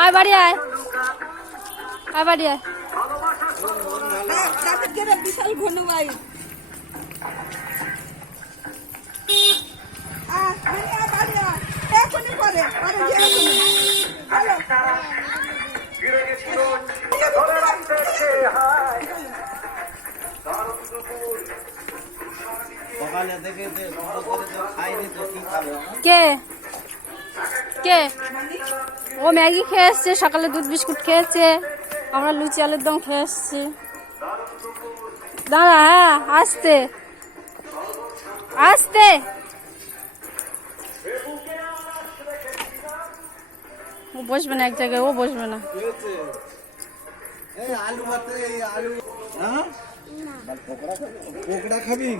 আয় বাড়ি আয়, আয় বাড়ি আয়। বিশাল ধন্যবাদ। কে কে? ও ম্যাগি খেয়ে এসছে, সকালে দুধ বিস্কুট খেয়েছে, আমরা লুচি আলুর দম খেয়ে এসছি। দাঁড়া, হ্যাঁ আসতে আসতে। ও বসবে না এক জায়গায়, ও বসবে না। আলু ভাতে আলু, হ্যাঁ পকোড়া খাবি?